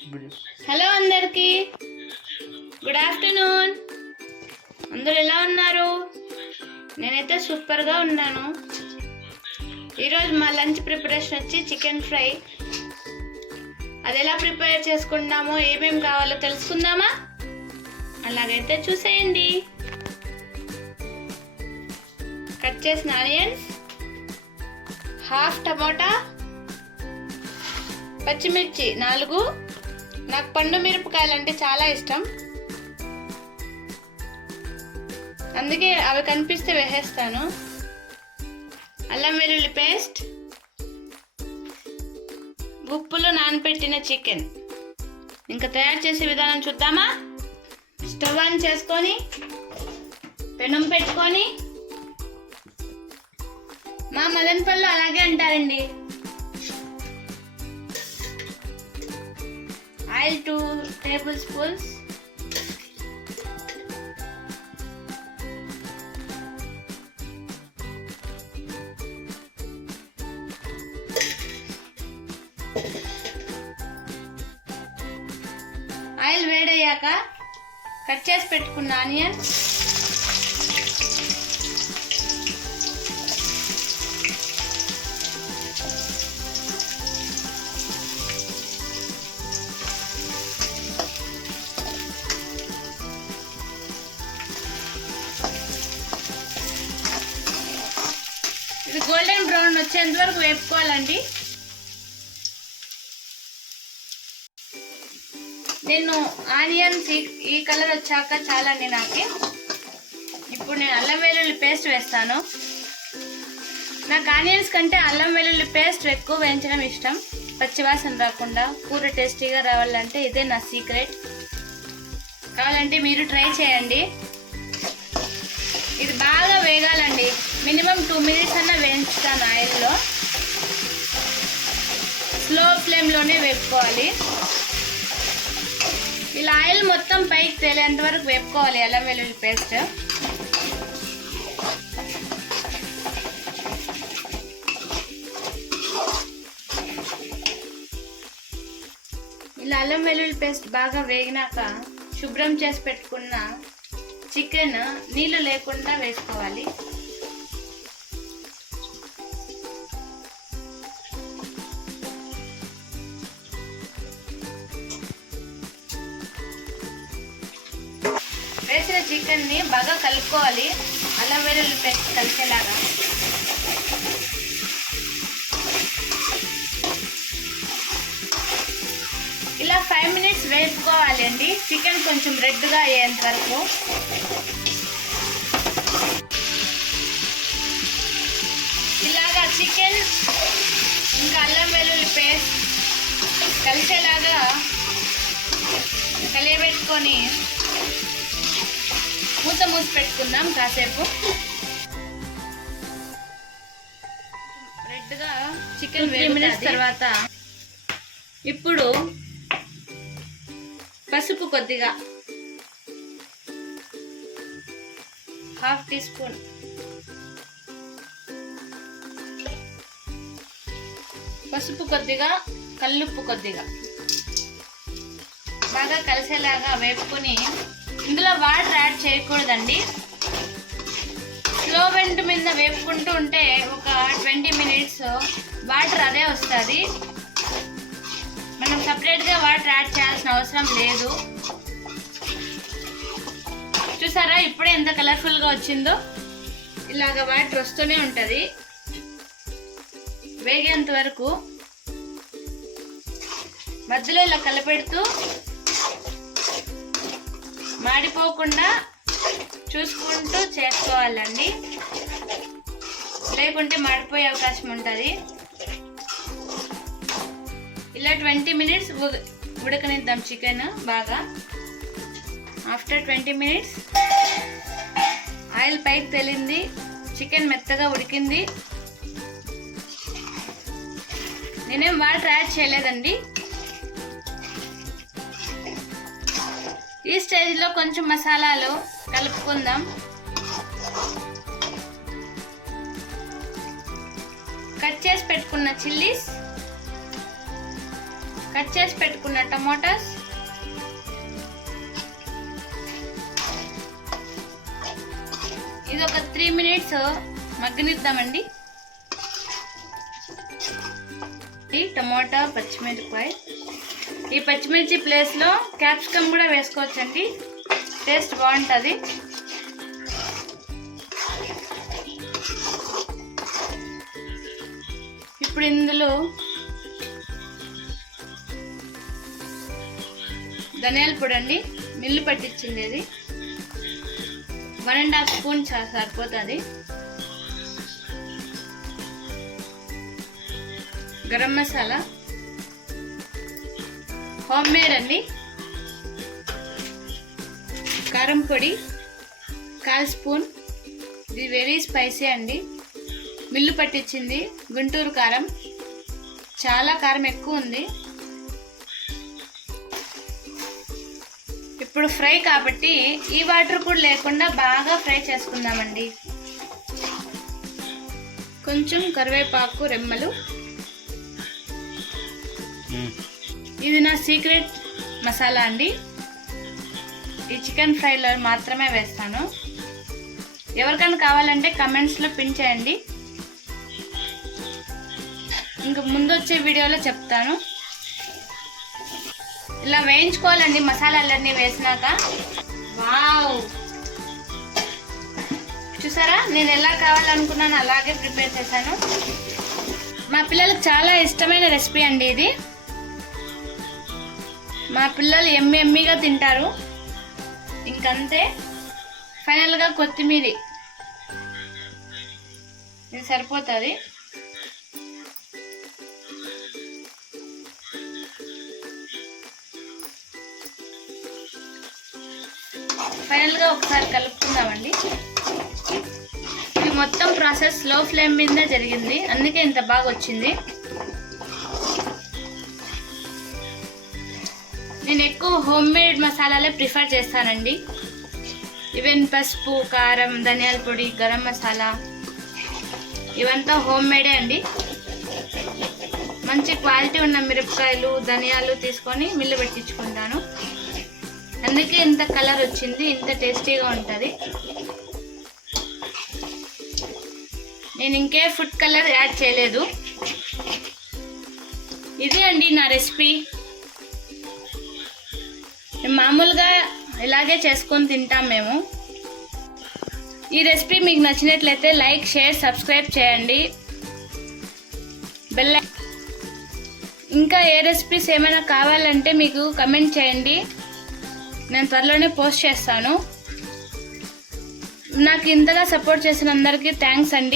Hello అందరికి, good afternoon. అందరూ ఎలా ఉన్నారు? నేనైతే సూపర్గా ఉన్నాను. ఈరోజు మా లంచ్ ప్రిపరేషన్ వచ్చి చికెన్ ఫ్రై. అది ఎలా ప్రిపేర్ చేసుకుందామో, ఏమేమి కావాలో తెలుసుకుందామా? అలాగైతే చూసేయండి. కట్ చేసిన ఆనియన్స్, హాఫ్ టమోటా, పచ్చిమిర్చి 4. నాకు పండు మిరపకాయలు అంటే చాలా ఇష్టం, అందుకే అవి కనిపిస్తే వేసేస్తాను. అల్లం వెల్లుల్లి పేస్ట్, ఉప్పులో నానబెట్టిన చికెన్. ఇంకా తయారు చేసే విధానం చూద్దామా? స్టవ్ ఆన్ చేసుకొని పెనం పెట్టుకొని, మా మదనపల్లి అలాగే అంటారండి. ఆయిల్ 2 టేబుల్ స్పూన్స్, ఆయిల్ వేడయ్యాక కట్ చేసి పెట్టుకున్న ఆనియన్, ఇది గోల్డెన్ బ్రౌన్ వచ్చేంత వరకు వేపుకోవాలండి. నేను ఆనియన్స్ ఈ కలర్ వచ్చాక చాలండి నాకు. ఇప్పుడు నేను అల్లం వెల్లుల్లి పేస్ట్ వేస్తాను. నాకు ఆనియన్స్ కంటే అల్లం వెల్లుల్లి పేస్ట్ ఎక్కువ వేయించడం ఇష్టం. పచ్చివాసన రాకుండా కూర టేస్టీగా రావాలంటే ఇదే నా సీక్రెట్. కావాలంటే మీరు ట్రై చేయండి. ఇది బాగా వేగాలండి. మినిమం 2 మినిట్స్ అన్నా వేయించుతాను ఆయిల్లో. స్లో ఫ్లేమ్లోనే వేపుకోవాలి. ఇలా ఆయిల్ మొత్తం పైకి తేలేంత వరకు వేపుకోవాలి అల్లం వెల్లుల్లి పేస్ట్. ఇలా అల్లం వెల్లుల్లి పేస్ట్ బాగా వేగినాక శుభ్రం చేసి పెట్టుకున్న చికెన్ నీళ్ళు లేకుండా వేసుకోవాలి. వేసిన చికెన్ని బాగా కలుపుకోవాలి, అల్లం వెల్లుల్లి పేస్ట్ కలిసేలాగా. ఇలా 5 మినిట్స్ వేపుకోవాలి అండి, చికెన్ కొంచెం రెడ్గా అయ్యేంత వరకు. ఇలాగా చికెన్ ఇంకా అల్లం వెల్లుల్లి పేస్ట్ కలిసేలాగా కలియబెట్టుకొని మూత మూసి పెట్టుకుందాం కాసేపు. రెడ్గా చికెన్ 3 మినిట్స్ తర్వాత ఇప్పుడు పసుపు కొద్దిగా, 1/2 టీ స్పూన్, పసుపు కొద్దిగా, కల్లుప్పు కొద్దిగా బాగా కలిసేలాగా వేపుకొని, ఇందులో వాటర్ యాడ్ చేయకూడదండి. స్లో వెంట మీద వేపుకుంటూ ఉంటే ఒక 20 మినిట్స్ వాటర్ అదే వస్తుంది. మనం సపరేట్గా వాటర్ యాడ్ చేయాల్సిన అవసరం లేదు. చూసారా ఇప్పుడే ఎంత కలర్ఫుల్గా వచ్చిందో? ఇలాగ వాటర్ వస్తూనే ఉంటుంది వేగేంత వరకు. మధ్యలో ఇలా కలపెడుతూ మాడిపోకుండా చూసుకుంటూ చేసుకోవాలండి, లేకుంటే మాడిపోయే అవకాశం ఉంటుంది. ఇలా 20 మినిట్స్ ఉడకనిద్దాం చికెన్ బాగా. ఆఫ్టర్ 20 మినిట్స్ ఆయిల్ పైకి తేలింది, చికెన్ మెత్తగా ఉడికింది. నేనేం వాటర్ యాడ్ చేయలేదండి. ఈ స్టేజ్లో కొంచెం మసాలాలు కలుపుకుందాం. కట్ చేసి పెట్టుకున్న చిల్లీస్, కట్ చేసి పెట్టుకున్న టమోటాస్, ఇది ఒక 3 మినిట్స్ మగ్గనిద్దామండి. ఈ టమోటా, పచ్చిమిరపకాయ, ఈ పచ్చిమిర్చి ప్లేస్లో క్యాప్సికమ్ కూడా వేసుకోవచ్చండి, టేస్ట్ బాగుంటుంది. ఇప్పుడు ఇందులో ధనియాల పొడి అండి, మిల్లు పట్టించింది ఇది 1.5 స్పూన్ సరిపోతుంది. గరం మసాలా హోమ్ మేడ్ అండి. కారం పొడి 1/4 స్పూన్, ఇది వెరీ స్పైసీ అండి, మిల్లు పట్టించింది గుంటూరు కారం, చాలా కారం ఎక్కువ ఉంది. ఇప్పుడు ఫ్రై కాబట్టి ఈ వాటర్ కూడా లేకుండా బాగా ఫ్రై చేసుకుందామండి. కొంచెం కరివేపాకు రెమ్మలు, ఇది నా సీక్రెట్ మసాలా అండి, ఈ చికెన్ ఫ్రైలో మాత్రమే వేస్తాను. ఎవరికైనా కావాలంటే కమెంట్స్లో పిన్ చేయండి, ఇంక ముందు వచ్చే వీడియోలో చెప్తాను. ఇలా వేయించుకోవాలండి మసాలాలన్నీ వేసినాక. వావ్, చూసారా నేను ఎలా కావాలనుకున్నాను అలాగే ప్రిపేర్ చేశాను. మా పిల్లలకు చాలా ఇష్టమైన రెసిపీ అండి ఇది, మా పిల్లలు ఎమ్మిగా తింటారు. ఇంకంతే, ఫైనల్గా కొత్తిమీర ఇది సరిపోతుంది. ఫైనల్గా ఒకసారి కలుపుకుందామండి. ఇది మొత్తం ప్రాసెస్ లో ఫ్లేమ్ మీదనే జరిగింది, అందుకే ఇంత బాగా వచ్చింది. నేను ఎక్కువ హోమ్ మేడ్ మసాలాలే ప్రిఫర్ చేస్తానండి. ఈవెన్ పసుపు, కారం, ధనియాల పొడి, గరం మసాలా ఇవంతా హోమ్ మేడే అండి. మంచి క్వాలిటీ ఉన్న మిరపకాయలు, ధనియాలు తీసుకొని మిల్లు పెట్టించుకుంటాను, అందుకే ఇంత కలర్ వచ్చింది, ఇంత టేస్టీగా ఉంటుంది. నేను ఇంకే ఫుడ్ కలర్ యాడ్ చేయలేదు. ఇది అండి నా రెసిపీ. మామూలుగా ఇలాగే చేసుకొని తింటాం మేము. ఈ రెసిపీ మీకు నచ్చినట్లయితే లైక్, షేర్, సబ్స్క్రైబ్ చేయండి. బెల్ ఇంకా ఏ రెసిపీస్ ఏమైనా కావాలంటే మీకు కమెంట్ చేయండి, నేను త్వరలోనే పోస్ట్ చేస్తాను. నాకు ఇంతగా సపోర్ట్ చేసిన అందరికీ థ్యాంక్స్ అండి.